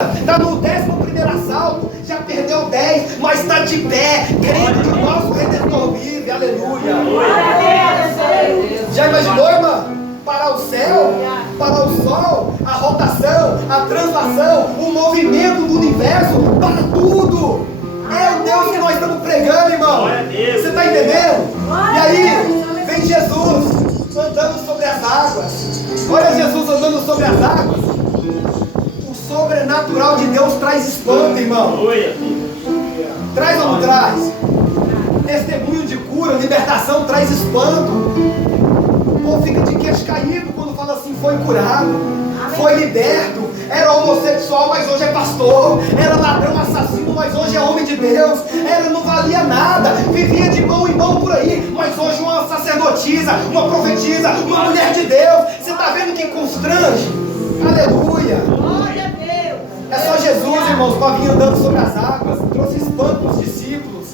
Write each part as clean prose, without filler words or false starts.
está no 11º assalto, já perdeu 10, mas está de pé, crendo que o nosso Redentor vive, aleluia. Já imaginou, irmã? Para o céu, para o sol, a rotação, a translação, o movimento do universo, para tudo. É o Deus que nós estamos pregando, irmão. Você está entendendo? E aí, vem Jesus andando sobre as águas. Olha Jesus andando sobre as águas. O sobrenatural de Deus traz espanto, irmão. Traz ou não traz? Testemunho de cura, libertação traz espanto. O povo fica de queixo caído quando fala assim, foi curado, foi liberto, era homossexual, mas hoje é pastor, era ladrão, assassino, mas hoje é homem de Deus, não valia nada, vivia de mão em mão por aí, mas hoje uma sacerdotisa, uma profetisa, uma mulher de Deus. Você está vendo que constrange? Aleluia! É só Jesus, irmãos, para vir andando sobre as águas, trouxe espanto para os discípulos.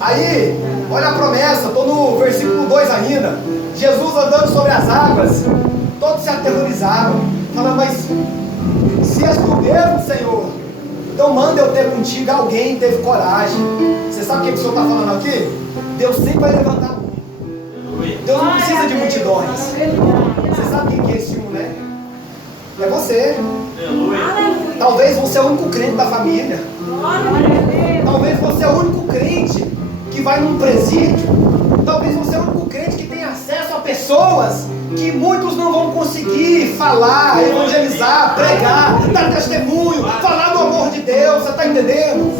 Aí, olha a promessa, estou no versículo 2 ainda. Jesus andando sobre as águas, todos se aterrorizaram, falando, mas se és tu mesmo, Senhor, então manda eu ter contigo. Alguém teve coragem. Você sabe o que o Senhor está falando aqui? Deus sempre vai levantar um. Deus não precisa de multidões. Você sabe quem que é esse um, né? É você. Talvez você é o único crente da família. Talvez você é o único crente que vai num presídio. Talvez você é o único crente que tem acesso a pessoas que muitos não vão conseguir falar, evangelizar, pregar, dar testemunho, falar do amor de Deus. Você está entendendo?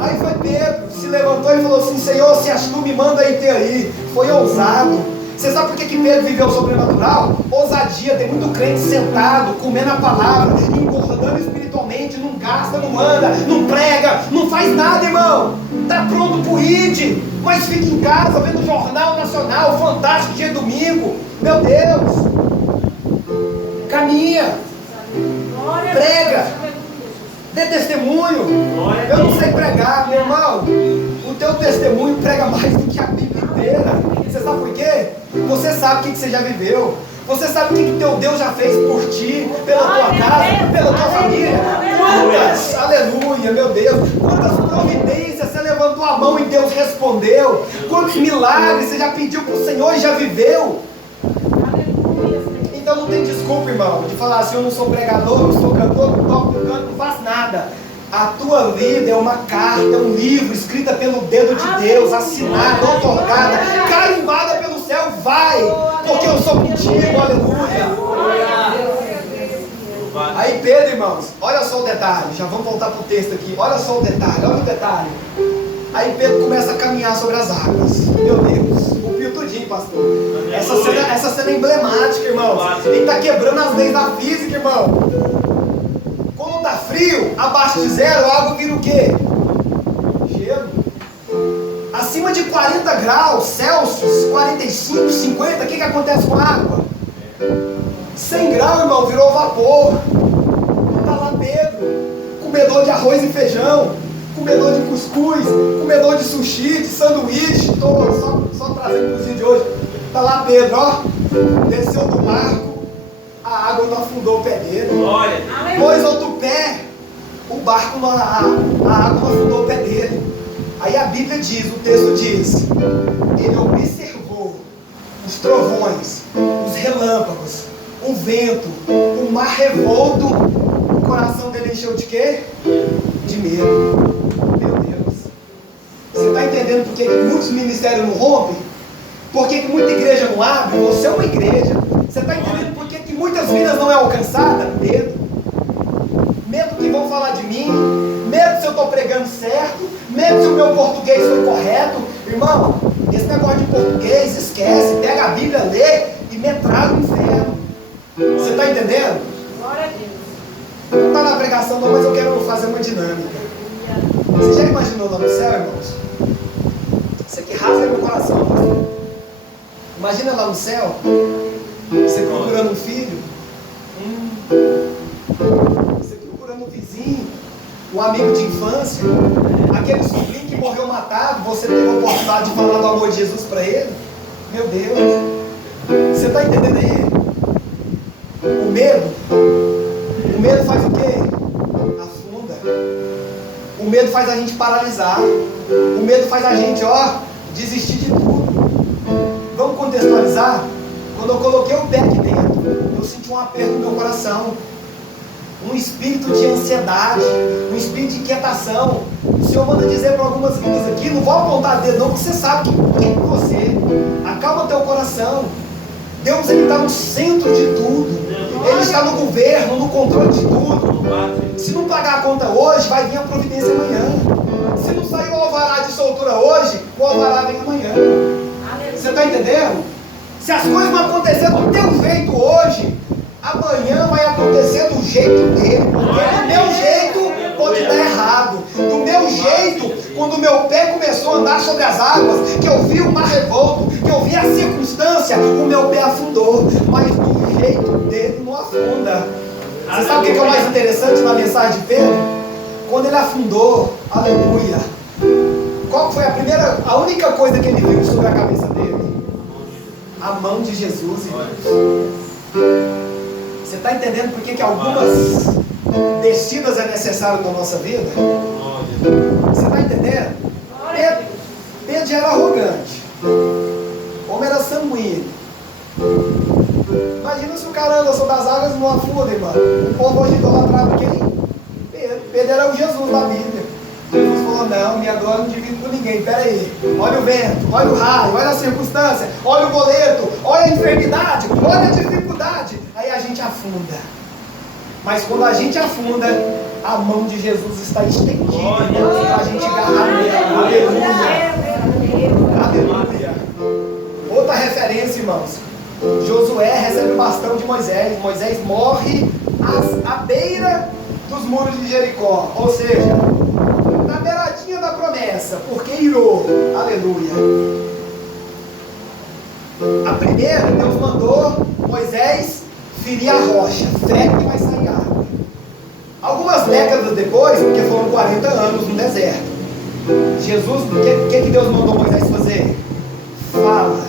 Aí foi Pedro, se levantou e falou assim, Senhor, se és tu, me manda ir ter aí. Foi ousado. Você sabe por que Pedro viveu o sobrenatural? Ousadia. Tem muito crente sentado, comendo a palavra, engordando espiritualmente, não gasta, não anda, não prega, não faz nada, irmão. Está pronto para o ID, mas fica em casa vendo Jornal Nacional, Fantástico, dia domingo. Meu Deus, caminha, prega, dê testemunho. Eu não sei pregar, meu irmão. O teu testemunho prega mais do que a Bíblia inteira. Você sabe por quê? Você sabe o que você já viveu. Você sabe o que teu Deus já fez por ti, pela tua casa, pela tua família. Quantas, aleluia, meu Deus, quantas providências você levantou a mão e Deus respondeu. Quantos milagres você já pediu para o Senhor e já viveu. Então não tem desculpa, irmão, de falar assim, eu não sou pregador, não sou cantor, não toco no canto, não faço nada. A tua vida é uma carta, é um livro escrita pelo dedo de Deus, assinada, otorgada, carimbada pelo céu. Vai, porque eu sou contigo, aleluia. Aí Pedro, irmãos, olha só o detalhe, já vamos voltar para o texto aqui, olha só o detalhe, olha o detalhe. Aí Pedro começa a caminhar sobre as águas. Meu Deus, cumpriu tudinho, pastor. Essa cena é emblemática, irmãos. Ele está quebrando as leis da física, irmão. Quando está frio, abaixo de zero, a água vira o quê? Gelo. Acima de 40 graus Celsius, 45, 50, o que acontece com a água? 100 graus, irmão, virou vapor. Está lá Pedro, comedor de arroz e feijão, comedor de cuscuz, comedor de sushi, de sanduíche. Estou só trazendo para o dia de hoje. Está lá Pedro, ó, desceu do barco, a água não afundou o pé dele. Pôs outro pé, o barco, a água não afundou o pé dele. Aí a Bíblia diz, o texto diz, ele observou os trovões, os relâmpagos, o vento, o mar revolto. O coração dele encheu de quê? De medo. Meu Deus. Você está entendendo por que muitos ministérios não rompem? Por que muita igreja não abre? Você é uma igreja. Você está entendendo por que muitas vidas não é alcançada? Medo. Medo que vão falar de mim. Medo se eu estou pregando certo. Medo se o meu português foi correto. Irmão, esse negócio de português, esquece. Pega a Bíblia, lê e metralha o inferno. Você está entendendo? Glória a Deus. Não está na pregação não, mas eu quero fazer uma dinâmica. Você já imaginou lá no céu, irmãos? Isso aqui rasga meu coração, pastor. Imagina lá no céu, você procurando um filho, você procurando um vizinho, um amigo de infância, aquele sobrinho que morreu matado, você teve a oportunidade de falar do amor de Jesus para ele. Meu Deus, você está entendendo aí? O medo faz o quê? O medo faz a gente paralisar. O medo faz a gente, desistir de tudo. Vamos contextualizar? Quando eu coloquei o pé aqui dentro, eu senti um aperto no meu coração. Um espírito de ansiedade, um espírito de inquietação. O Senhor manda dizer para algumas vidas aqui, não vou apontar dedo não, porque você sabe quem é você. Acalma teu coração. Deus, Ele está no centro de tudo. Ele está no governo, no controle de tudo. Se não pagar a conta hoje, vai vir a providência amanhã. Se não sair o alvará de soltura hoje, o alvará vem amanhã. Você está entendendo? Se as coisas não acontecerem do teu jeito hoje, amanhã vai acontecer do jeito dele. Porque do meu jeito pode dar errado. Do meu jeito, quando o meu pé começou a andar sobre as águas, que eu vi o mar revolto, que eu vi a circunstância, o meu pé afundou. Mas do jeito dele não afunda. Você sabe o que é o mais interessante na mensagem de Pedro? Quando ele afundou, aleluia. Qual foi a única coisa que ele viu sobre a cabeça dele? A mão de Jesus, irmãos. Você está entendendo por que algumas descidas é necessário na nossa vida? Você está entendendo? Pedro já era arrogante. O homem era sanguíneo. Imagina se o cara anda sobre as águas e não afunda, irmão. O povo hoje idolatrava quem? Pedro era o Jesus da Bíblia. Jesus falou, não, minha glória não divido com ninguém. Pera aí, olha o vento, olha o raio, olha a circunstância, olha o boleto, olha a enfermidade, olha a dificuldade. Aí a gente afunda. Mas quando a gente afunda, a mão de Jesus está estendida para a gente agarrar nela. Aleluia. Aleluia. Outra referência, irmãos. Josué recebe o bastão de Moisés. Moisés morre à beira dos muros de Jericó. Ou seja, na beiradinha da promessa, porque irou. Aleluia. A primeira, Deus mandou Moisés ferir a rocha. Fere que vai sair água. Algumas décadas depois, porque foram 40 anos no deserto, Jesus, o que Deus mandou Moisés fazer? Fala.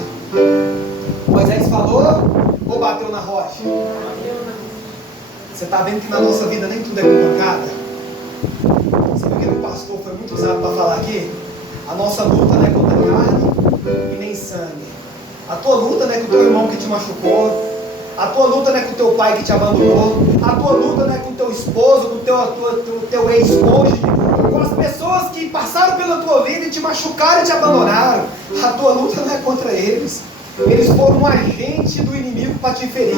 Moisés falou ou bateu na rocha? Você está vendo que na nossa vida nem tudo é com pancada? Sabe o que o pastor foi muito usado para falar aqui? A nossa luta não é contra carne e nem sangue. A tua luta não é com o teu irmão que te machucou. A tua luta não é com o teu pai que te abandonou. A tua luta não é com o teu esposo, com o teu ex-cônjuge, com as pessoas que passaram pela tua vida e te machucaram e te abandonaram. A tua luta não é contra eles. Eles foram um agente do inimigo para te ferir.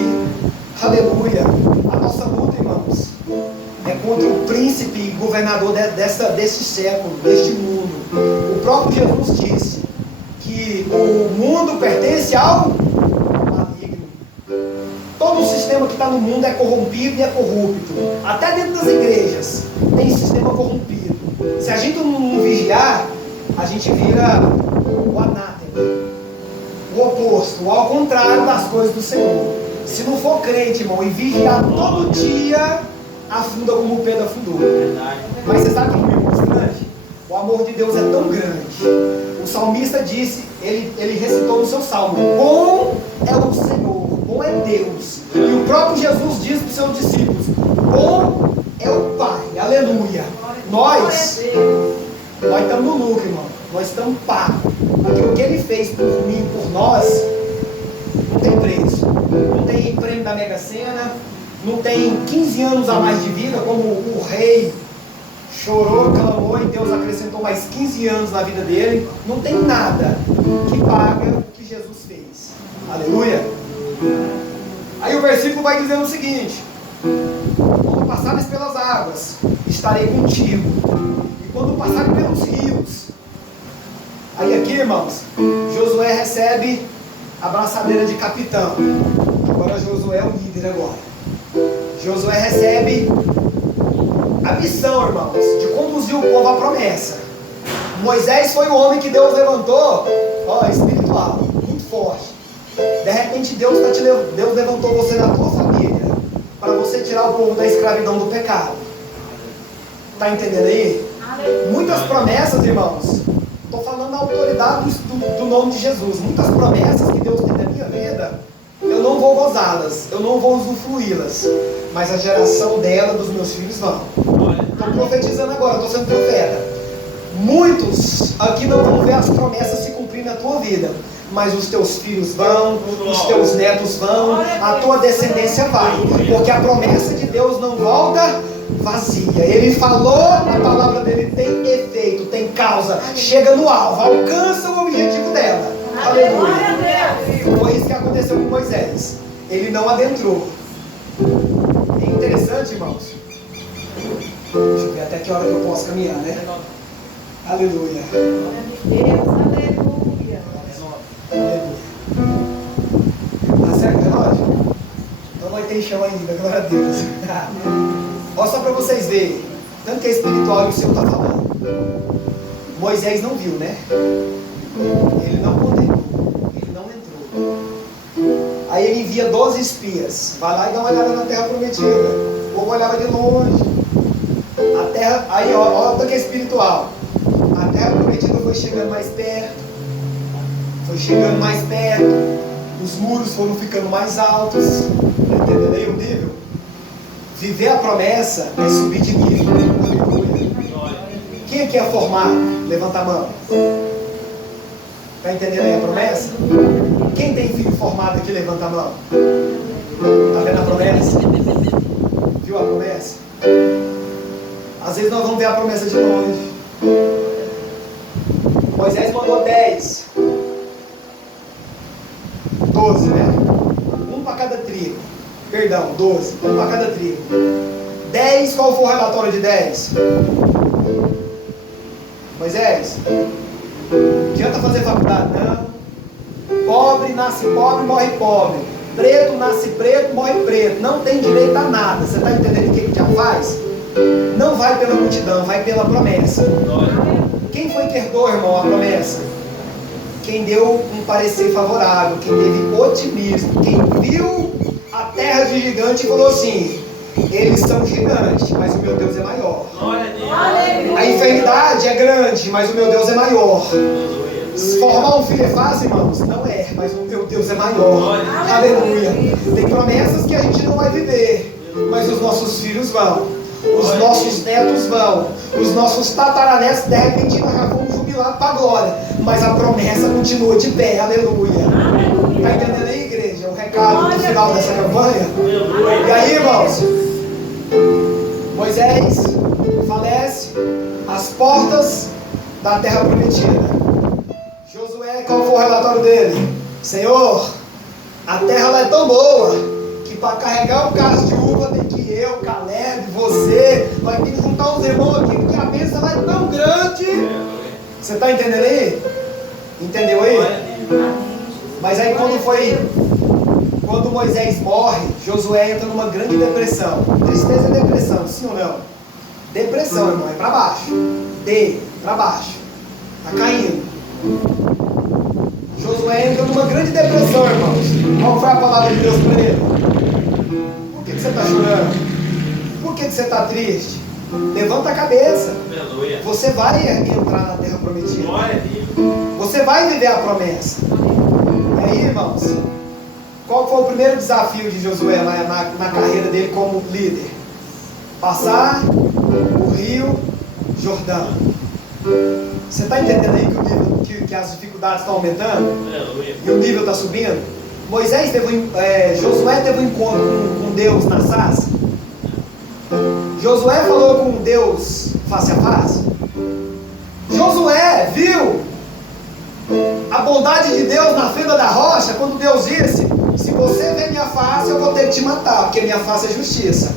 Aleluia. A nossa luta, irmãos, é contra o príncipe e governador desse século, deste mundo. O próprio Jesus disse que o mundo pertence ao maligno. Todo o sistema que está no mundo é corrompido e é corrupto. Até dentro das igrejas tem sistema corrompido. Se a gente não vigiar, a gente vira o anátema, o oposto, ao contrário das coisas do Senhor. Se não for crente, irmão, e vigiar todo dia, afunda como o Pedro afundou. Mas você sabe o que é muito frustrante? O amor de Deus é tão grande. O salmista disse, ele recitou no seu salmo: bom é o Senhor, bom é Deus. E o próprio Jesus diz para os seus discípulos: bom é o Pai. Aleluia. Nós estamos no lucro, irmão. Nós estamos pagos. Porque o que Ele fez por mim e por nós não tem preço. Não tem prêmio da Mega Sena. Não tem 15 anos a mais de vida, como o rei chorou, clamou e Deus acrescentou mais 15 anos na vida dele. Não tem nada que paga o que Jesus fez. Aleluia. Aí o versículo vai dizendo o seguinte: quando passares pelas águas, estarei contigo. E quando passares pelos rios. Aí aqui, irmãos, Josué recebe a braçadeira de capitão. Agora Josué é o líder agora. Josué recebe a missão, irmãos, de conduzir o povo à promessa. Moisés foi o homem que Deus levantou, espiritual, muito forte. De repente Deus levantou você na tua família para você tirar o povo da escravidão do pecado. Está entendendo aí? Muitas promessas, irmãos. Estou falando da autoridade do nome de Jesus. Muitas promessas que Deus tem na minha vida, eu não vou gozá-las, eu não vou usufruí-las, mas a geração dela, dos meus filhos, vão. Então profetizando agora, estou sendo profeta. Muitos aqui não vão ver as promessas se cumprir na tua vida, mas os teus filhos vão, os teus netos vão, a tua descendência vai, porque a promessa de Deus não volta vazia. Ele falou, a palavra dele tem efeito, tem causa, chega no alvo, alcança o objetivo dela. Aleluia. Foi isso que aconteceu com Moisés. Ele não adentrou. É interessante, irmãos. Deixa eu ver até que hora que eu posso caminhar, né? Aleluia. Aleluia. Tá certo, relógio? Então nós tem chão ainda, glória a Deus. Olha só para vocês verem, tanto que é espiritual e o Senhor está falando. Moisés não viu, né? Ele não contemplou, ele não entrou. Aí ele envia 12 espias, vai lá e dá uma olhada na terra prometida. O povo olhava de longe. A terra, aí olha o que é espiritual. A terra prometida foi chegando mais perto. Foi chegando mais perto. Os muros foram ficando mais altos. Está entendendo aí o nível? Viver a promessa é subir de nível. Aleluia. Quem aqui é formado? Levanta a mão. Está entendendo aí a promessa? Quem tem filho formado aqui? Levanta a mão. Está vendo a promessa? Viu a promessa? Às vezes nós vamos ver a promessa de longe. Moisés mandou 10. 12, né? Um para cada tribo. Perdão, 12. Um para cada tribo. 10, qual foi o relatório de 10? Moisés, não adianta fazer faculdade, não. Pobre nasce pobre, morre pobre. Preto nasce preto, morre preto. Não tem direito a nada. Você está entendendo o que já faz? Não vai pela multidão, vai pela promessa. Quem foi que herdou, irmão, a promessa? Quem deu um parecer favorável, quem teve otimismo, quem viu a terra de gigante e falou assim: eles são gigantes, mas o meu Deus é maior. A enfermidade é grande, mas o meu Deus é maior. Formar um filho é fácil, irmãos? Não é, mas o meu Deus é maior. Aleluia. Tem promessas que a gente não vai viver, mas os nossos filhos vão. Os nossos netos vão. Os nossos tataranetos, de repente, nós já vamos jubilar para a glória. Mas a promessa continua de pé. Aleluia. Está entendendo aí, igreja? O recado do final dessa campanha. E aí, irmãos? Moisés falece às portas da terra prometida. Josué, qual foi o relatório dele? Senhor, a terra lá é tão boa que para carregar um carro de uva tem que eu, Caleb, você, vai ter que juntar uns irmãos aqui, porque a bênção lá é tão grande. Você está entendendo aí? Entendeu aí? Mas aí quando Moisés morre, Josué entra numa grande depressão. Tristeza é depressão, sim ou não? Depressão, irmão, é para baixo. Para baixo. Está caindo. Josué entra numa grande depressão, irmãos. Qual foi a palavra de Deus para ele? Por que você está chorando? Por que você está triste? Levanta a cabeça. Você vai entrar na terra prometida. Você vai viver a promessa. E aí, irmãos, qual foi o primeiro desafio de Josué na carreira dele como líder? Passar o rio Jordão. Você está entendendo aí que o nível, que as dificuldades estão aumentando? E o nível está subindo? Josué teve um encontro com Deus na sarça. Josué falou com Deus face a face. Josué viu a bondade de Deus na fenda da rocha, quando Deus disse: se você ver minha face, eu vou ter que te matar, porque minha face é justiça.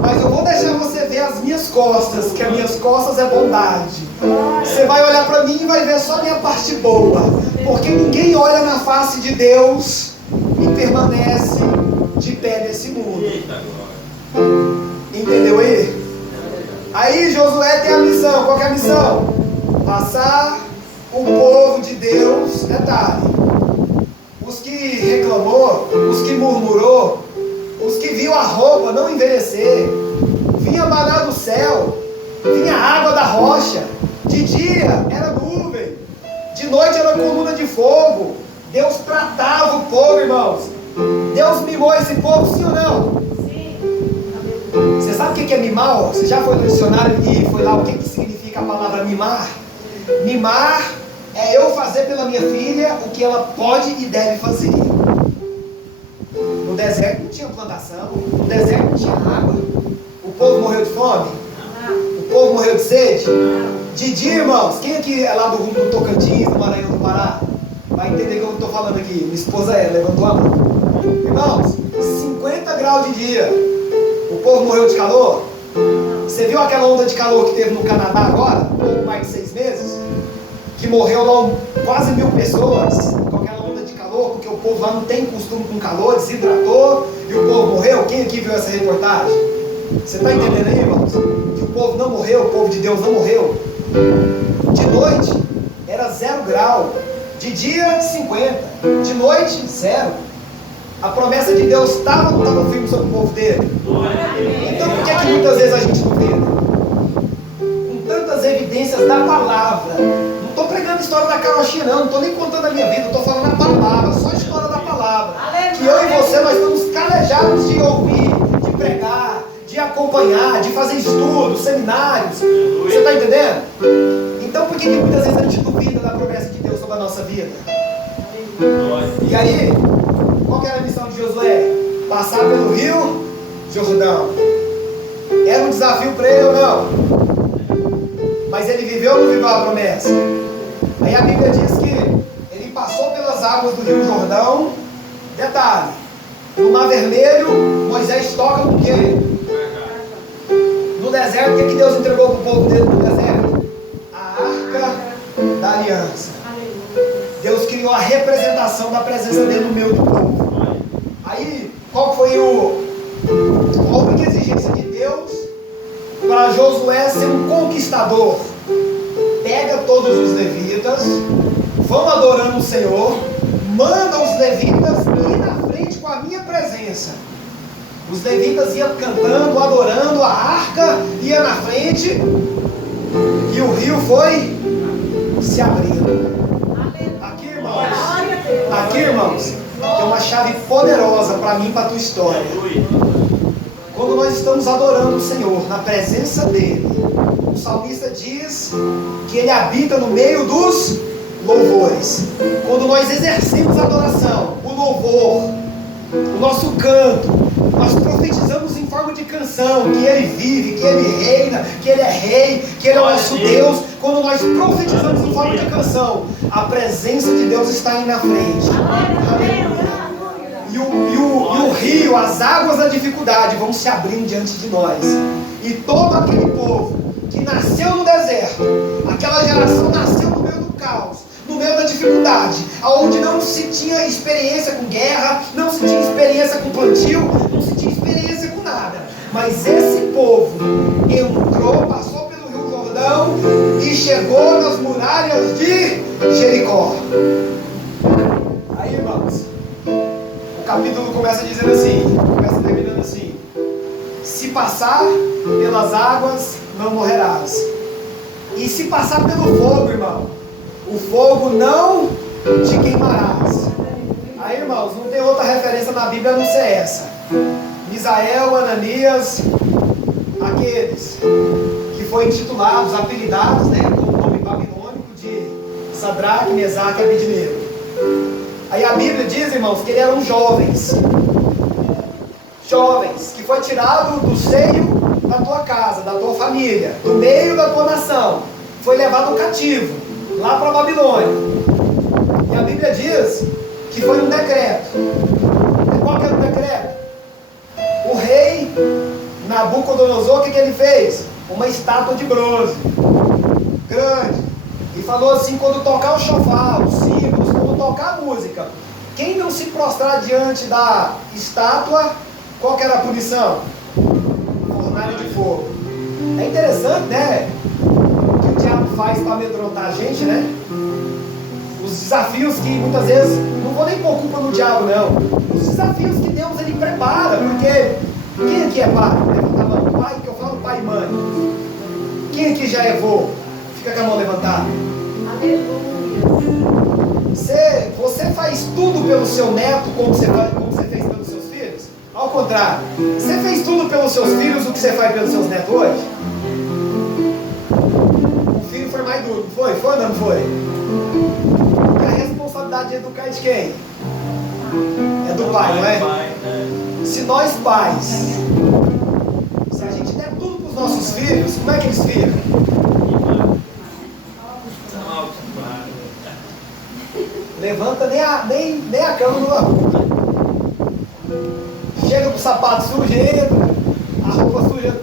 Mas eu vou deixar você ver as minhas costas, que as minhas costas é bondade. Você vai olhar para mim e vai ver só a minha parte boa, porque ninguém olha na face de Deus e permanece de pé nesse mundo. Entendeu aí? Aí Josué tem a missão. Qual que é a missão? Passar o povo de Deus. Detalhe: os que reclamou, os que murmurou, os que viu a roupa não envelhecer, vinha maná do céu, vinha água da rocha. De dia era nuvem, de noite era coluna de fogo. Deus tratava o povo, irmãos. Deus mimou esse povo, sim ou não? Sim. Vocês sabe o que é mimar? Você já foi no dicionário e foi lá o que significa a palavra mimar? Mimar é eu fazer pela minha filha o que ela pode e deve fazer. No deserto não tinha plantação, no deserto não tinha água. O povo morreu de fome? O povo morreu de sede? De dia, irmãos, quem aqui é lá do rumo do Tocantins, do Maranhão do Pará? Vai entender o que eu estou falando aqui. Minha esposa levantou a mão. Irmãos, 50 graus de dia. O povo morreu de calor? Você viu aquela onda de calor que teve no Canadá agora? Pouco mais de 6 meses? Que morreu lá quase 1000 pessoas com aquela onda de calor, porque o povo lá não tem costume com calor, desidratou e o povo morreu. Quem aqui viu essa reportagem? Você está entendendo aí, irmãos? Que o povo não morreu, o povo de Deus não morreu. De noite era 0 grau, de dia 50, de noite 0. A promessa de Deus estava ou não estava firme sobre o povo dele? Então por que muitas vezes a gente duvida? Com tantas evidências da palavra. Não estou pregando história da carochinha não estou nem contando a minha vida, estou falando a palavra, só a história da palavra. Que eu e você, nós estamos calejados de ouvir, de pregar, de acompanhar, de fazer estudos, seminários. Você está entendendo? Então por que muitas vezes a gente duvida da promessa de Deus sobre a nossa vida? E aí, qual que era a missão de Josué? Passar pelo rio Jordão. Era um desafio para ele ou não? Mas ele viveu ou não viveu a promessa? Aí a Bíblia diz que ele passou pelas águas do rio Jordão. Detalhe, no Mar Vermelho, Moisés toca com o quê? No deserto, o que Deus entregou para o povo dele no deserto? A Arca da Aliança. Deus criou a representação da presença dele no meio do povo. Aí, qual foi a única exigência de Deus para Josué ser um conquistador? Pega todos os levitas, vão adorando o Senhor, manda os levitas ir na frente com a minha presença. Os levitas iam cantando, adorando, a arca ia na frente e o rio foi se abrindo. Aqui, irmãos, tem uma chave poderosa para mim e para a tua história. Quando nós estamos adorando o Senhor, na presença dEle, o salmista diz que Ele habita no meio dos louvores. Quando nós exercemos a adoração, o louvor, o nosso canto, nós profetizamos em forma de canção que Ele vive, que Ele reina, que Ele é rei, que Ele é o nosso Deus. Quando nós profetizamos em forma de canção, a presença de Deus está aí na frente. E o rio, as águas da dificuldade vão se abrindo diante de nós. E todo aquele povo que nasceu no deserto, aquela geração nasceu no meio do caos, no meio da dificuldade, aonde não se tinha experiência com guerra, não se tinha experiência com plantio, não se tinha experiência com nada. Mas esse povo entrou, passou pelo rio Jordão e chegou nas muralhas de Jericó. Aí, irmãos, o capítulo começa dizendo assim, começa terminando assim: se passar pelas águas, não morrerás. E se passar pelo fogo, irmão, o fogo não te queimarás. Aí, irmãos, não tem outra referência na Bíblia a não ser essa. Misael, Ananias, aqueles que foram intitulados, apelidados, né, com o nome babilônico de Sadraque, Mesaque e Abednego. Aí a Bíblia diz, irmãos, que eles eram jovens, que foi tirado do seio da tua casa, da tua família, do meio da tua nação, foi levado cativo, lá para a Babilônia. E a Bíblia diz que foi um decreto. Qual que era o decreto? O rei Nabucodonosor, o que ele fez? Uma estátua de bronze, grande, e falou assim: quando tocar o chofar, os símbolos, quando tocar a música, quem não se prostrar diante da estátua, qual que era a punição? Fornalha de fogo. É interessante, né? O que o diabo faz para amedrontar a gente, né? Os desafios que muitas vezes, não vou nem pôr culpa no diabo, não. Os desafios que Deus ele prepara, porque quem aqui é pai? Levanta a mão. Pai, que eu falo pai e mãe. Quem aqui já é vô? Fica com a mão levantada. Você faz tudo pelo seu neto como você fez pelos seus filhos? Olha o ao contrário. Você fez tudo pelos seus filhos o que você faz pelos seus netos hoje? O filho foi mais duro, não foi? Foi ou não foi? E a responsabilidade de educar é de quem? É do pai, não é? Se nós pais, se a gente der tudo para os nossos filhos, como é que eles ficam? Levanta nem a cama não arruma. Chega com o sapato sujo, entra, a roupa suja.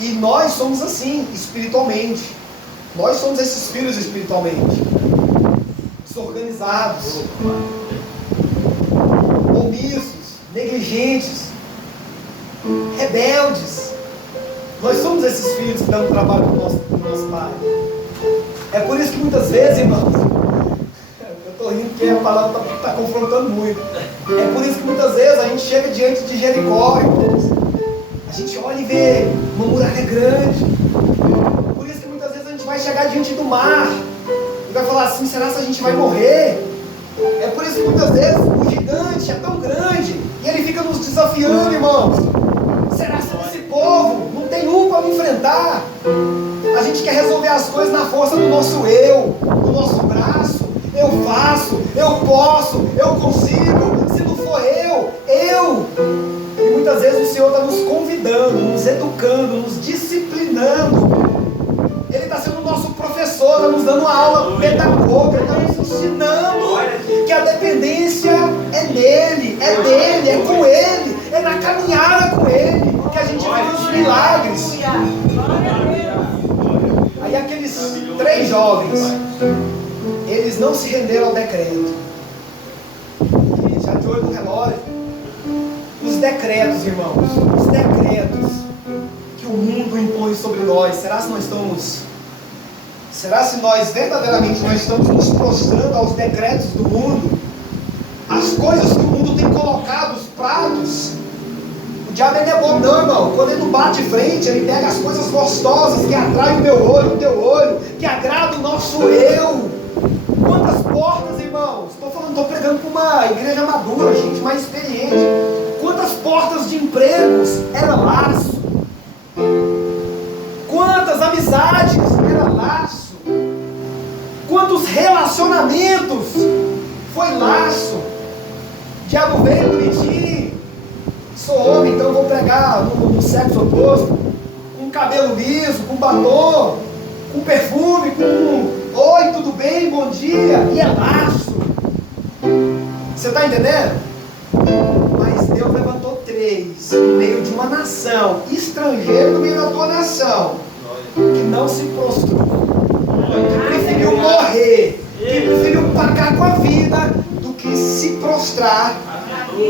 E nós somos assim, espiritualmente. Nós somos esses filhos espiritualmente. Desorganizados, omissos, negligentes, rebeldes. Nós somos esses filhos que dão trabalho para o nosso pai. É por isso que muitas vezes, irmãos, eu estou rindo porque a palavra está confrontando muito. É por isso que muitas vezes a gente chega diante de Jericó, irmãos. A gente olha e vê uma muralha grande. Por isso que muitas vezes a gente vai chegar diante do mar e vai falar assim, será que a gente vai morrer? É por isso que muitas vezes o gigante é tão grande e ele fica nos desafiando, irmãos. Será que esse povo não tem um para me enfrentar? A gente quer resolver as coisas na força do nosso eu, do nosso braço. Eu faço, eu posso, eu consigo. Se não for eu. E muitas vezes o Senhor está nos convidando, nos educando, nos disciplinando. Ele está sendo o nosso professor, está nos dando uma aula pedagógica, está nos ensinando que a dependência é nele, é dele, é com ele, é na caminhada com ele que a gente vê os milagres. Aí aqueles 3 jovens, eles não se renderam ao decreto. E já de olho no relógio. Os decretos, irmãos, os decretos que o mundo impõe sobre nós, será se nós verdadeiramente estamos nos prostrando aos decretos do mundo? As coisas que o mundo tem colocado, os pratos. O diabo não é bom não, irmão. Quando ele não bate de frente, ele pega as coisas gostosas que atraem o meu olho, o teu olho, que agrada o nosso eu. Quantas portas, irmãos? Estou pregando para uma igreja madura, gente mais experiente. Quantas portas de empregos era laço? Quantas amizades era laço? Quantos relacionamentos foi laço? O diabo veio bonitinho. Sou homem, então vou pregar no sexo oposto, com cabelo liso, com batom, com perfume, com oi, tudo bem, bom dia, e é laço. Você está entendendo? Mas Deus levantou 3 no meio de uma nação, estrangeiro no meio da tua nação, que não se prostrou, que preferiu morrer, que preferiu pagar com a vida do que se prostrar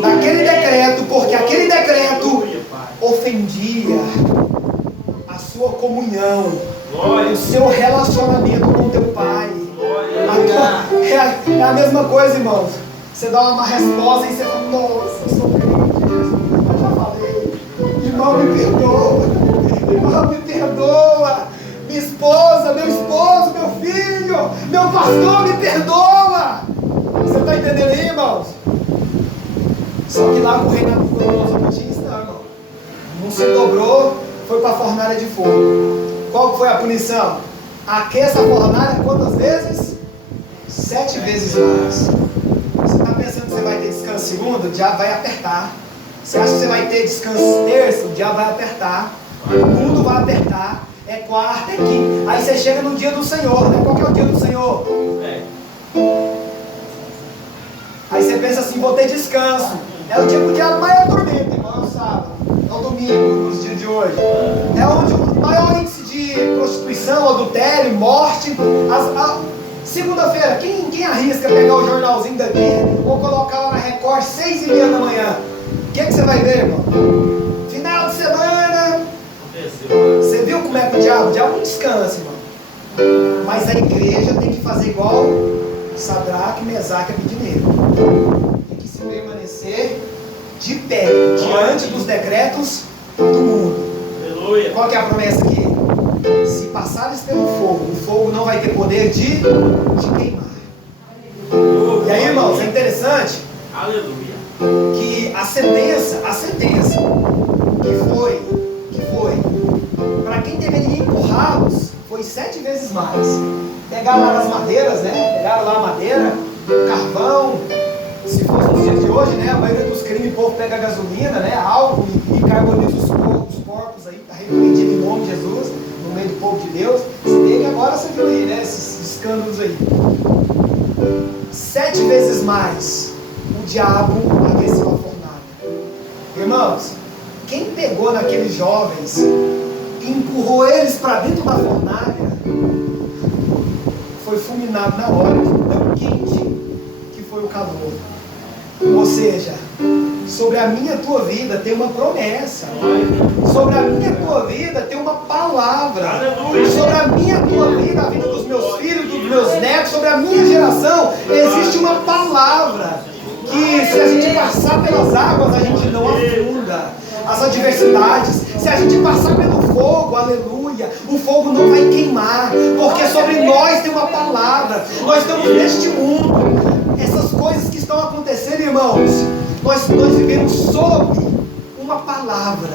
naquele decreto, porque aquele decreto ofendia a sua comunhão, o seu relacionamento com teu pai. É a mesma coisa, irmãos. Você dá uma resposta e você fala, nossa, eu sou crente, eu já falei, irmão me perdoa, minha esposa, meu esposo, meu filho, meu pastor me perdoa. Você está entendendo aí, irmãos? Só que lá o rei Nabucodonosor não tinha isso não, irmão. Não se dobrou, foi para a fornalha de fogo. Qual foi a punição? Aqueça a fornalha quantas vezes? 7 vezes mais. Você está pensando que você vai ter descanso segunda? O diabo vai apertar. Você acha que você vai ter descanso terça? O diabo vai apertar. O mundo vai apertar. É quarta, é quinta. Aí você chega no dia do Senhor, né? Qual que é o dia do Senhor? Aí você pensa assim, vou ter descanso. É o dia que o diabo mais atormenta, irmão, é o sábado. É o domingo, nos dias de hoje. É onde o maior índice de prostituição, adultério, morte. Segunda-feira, quem arrisca pegar o jornalzinho daqui ou colocar lá na Record 6h30 da manhã? O que você vai ver, irmão? Final de semana. Você viu como é que o diabo não descansa, irmão. Mas a igreja tem que fazer igual Sadraque, Mesaque e Abednego. Tem que se permanecer de pé diante dos decretos do mundo. Qual que é a promessa aqui? Se passares pelo fogo, o fogo não vai ter poder de queimar. E aí, irmãos, é interessante. Aleluia. que a sentença que foi para quem deveria empurrá-los foi 7 vezes mais. Pegaram lá as madeiras, né? Pegaram lá a madeira, carvão. Se fosse nos dias de hoje, né? A maioria dos crimes, o povo pega gasolina, né? Álcool e carboniza os corpos aí, está repreendido em nome de Jesus, no meio do povo de Deus. Se bem que agora você viu aí, né? Esses escândalos aí. 7 vezes mais o diabo aqueceu a fornalha. Irmãos, quem pegou naqueles jovens e empurrou eles para dentro da fornalha foi fulminado na hora, tão quente que foi o calor. Ou seja, sobre a minha tua vida tem uma promessa. Sobre a minha tua vida tem uma palavra. Sobre a minha tua vida, a vida dos meus filhos, dos meus netos, sobre a minha geração, existe uma palavra. Que se a gente passar pelas águas, a gente não afunda as adversidades. Se a gente passar pelo fogo, aleluia, o fogo não vai queimar. Porque sobre nós tem uma palavra. Nós estamos neste mundo. Essas coisas que estão acontecendo, irmãos, nós vivemos sob uma palavra.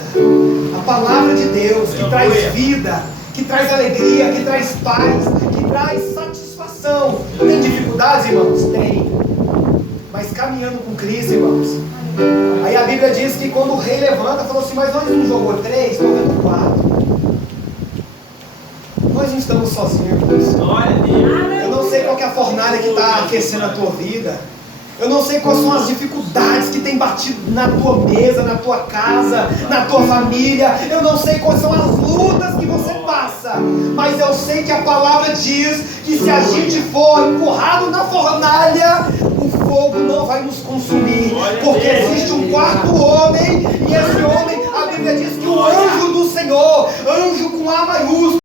A palavra de Deus, que traz vida, que traz alegria, que traz paz, que traz satisfação. Tem dificuldades, irmãos? Tem. Mas caminhando com Cristo, irmãos. Aí a Bíblia diz que quando o rei levanta, falou assim: mas nós não jogou 3, estou vendo 4. Nós não estamos sozinhos, irmãos. Eu não sei qual que é a fornalha que está aquecendo a tua vida. Eu não sei quais são as dificuldades que tem batido na tua mesa, na tua casa, na tua família. Eu não sei quais são as lutas que você passa. Mas eu sei que a palavra diz que se a gente for empurrado na fornalha, o fogo não vai nos consumir. Porque existe um quarto homem, e esse homem, a Bíblia diz que o anjo do Senhor, anjo com A maiúsculo,